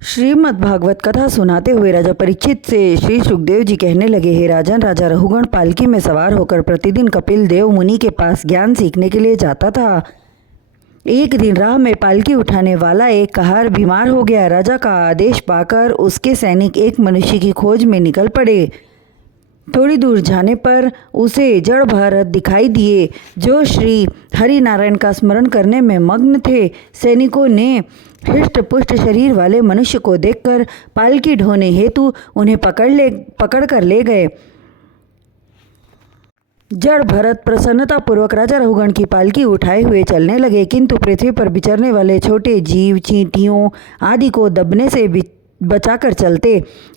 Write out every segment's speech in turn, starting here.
श्रीमद् भागवत कथा सुनाते हुए राजा परीक्षित से श्री सुखदेव जी कहने लगे, हे राजन, राजा रहुगण पालकी में सवार होकर प्रतिदिन कपिल देव मुनि के पास ज्ञान सीखने के लिए जाता था। एक दिन राह में पालकी उठाने वाला एक कहार बीमार हो गया। राजा का आदेश पाकर उसके सैनिक एक मनुष्य की खोज में निकल पड़े। थोड़ी दूर जाने पर उसे जड़ भरत दिखाई दिए, जो श्री हरि नारायण का स्मरण करने में मग्न थे। सैनिकों ने हृष्ट पुष्ट शरीर वाले मनुष्य को देखकर पालकी ढोने हेतु उन्हें पकड़ कर ले गए। जड़ भरत प्रसन्नतापूर्वक राजा रहुगण की पालकी उठाए हुए चलने लगे, किंतु पृथ्वी पर विचरने वाले छोटे जीव, चींटियों आदि को दबने से बचाकर चलते।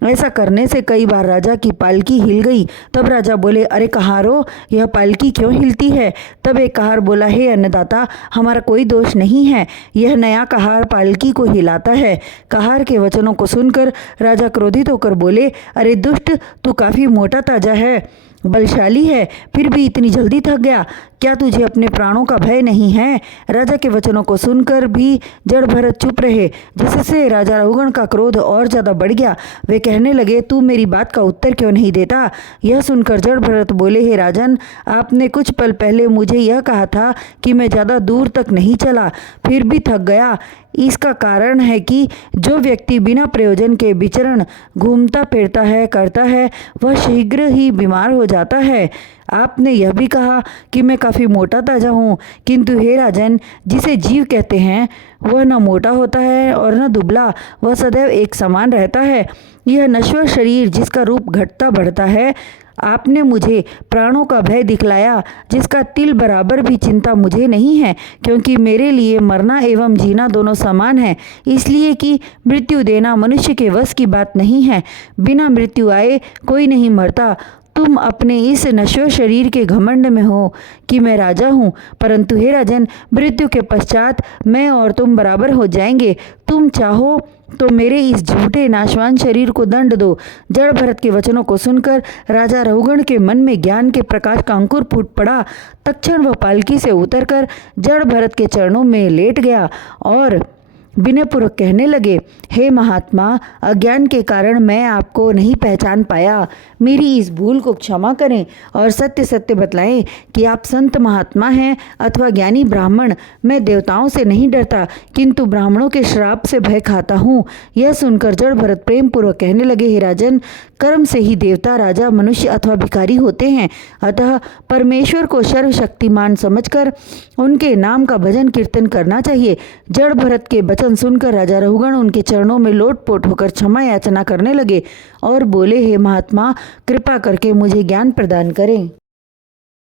ऐसा करने से कई बार राजा की पालकी हिल गई। तब राजा बोले, अरे कहारो, यह पालकी क्यों हिलती है? तब एक कहार बोला, हे अन्नदाता, हमारा कोई दोष नहीं है, यह नया कहार पालकी को हिलाता है। कहार के वचनों को सुनकर राजा क्रोधित होकर बोले, अरे दुष्ट, तू काफ़ी मोटा ताजा है, बलशाली है, फिर भी इतनी जल्दी थक गया। क्या तुझे अपने प्राणों का भय नहीं है? राजा के वचनों को सुनकर भी जड़ भरत चुप रहे, जिससे राजा रहुगण का क्रोध और ज़्यादा बढ़ गया। वे कहने लगे, तू मेरी बात का उत्तर क्यों नहीं देता? यह सुनकर जड़ भरत बोले, हे राजन, आपने कुछ पल पहले मुझे यह कहा था कि मैं ज़्यादा दूर तक नहीं चला, फिर भी थक गया। इसका कारण है कि जो व्यक्ति बिना प्रयोजन के विचरण घूमता फिरता है करता है, वह शीघ्र ही बीमार हो जाता है। आपने यह भी कहा कि मैं काफ़ी मोटा ताजा हूँ, किंतु हे राजन, जिसे जीव कहते हैं वह न मोटा होता है और न दुबला, वह सदैव एक समान रहता है। यह नश्वर शरीर जिसका रूप घटता बढ़ता है, आपने मुझे प्राणों का भय दिखलाया, जिसका तिल बराबर भी चिंता मुझे नहीं है, क्योंकि मेरे लिए मरना एवं जीना दोनों समान है। इसलिए कि मृत्यु देना मनुष्य के वश की बात नहीं है, बिना मृत्यु आए कोई नहीं मरता। तुम अपने इस नश्वर शरीर के घमंड में हो कि मैं राजा हूँ, परंतु हे राजन, मृत्यु के पश्चात मैं और तुम बराबर हो जाएंगे। तुम चाहो तो मेरे इस झूठे नाशवान शरीर को दंड दो। जड़ भरत के वचनों को सुनकर राजा रहुगण के मन में ज्ञान के प्रकाश का अंकुर फूट पड़ा। तत्क्षण वह पालकी से उतरकर जड़ भरत के चरणों में लेट गया और विनयपूर्वक कहने लगे, हे महात्मा, अज्ञान के कारण मैं आपको नहीं पहचान पाया। मेरी इस भूल को क्षमा करें और सत्य सत्य बतलाएं कि आप संत महात्मा हैं अथवा ज्ञानी ब्राह्मण। मैं देवताओं से नहीं डरता, किंतु ब्राह्मणों के श्राप से भय खाता हूँ। यह सुनकर जड़ भरत प्रेम पूर्वक कहने लगे, हे राजन, कर्म से ही देवता, राजा, मनुष्य अथवा भिखारी होते हैं। अतः परमेश्वर को सर्वशक्तिमान समझकर उनके नाम का भजन कीर्तन करना चाहिए। जड़ भरत के वचन सुनकर राजा रहुगण उनके चरणों में लोटपोट होकर क्षमा याचना करने लगे और बोले, हे महात्मा, कृपा करके मुझे ज्ञान प्रदान करें।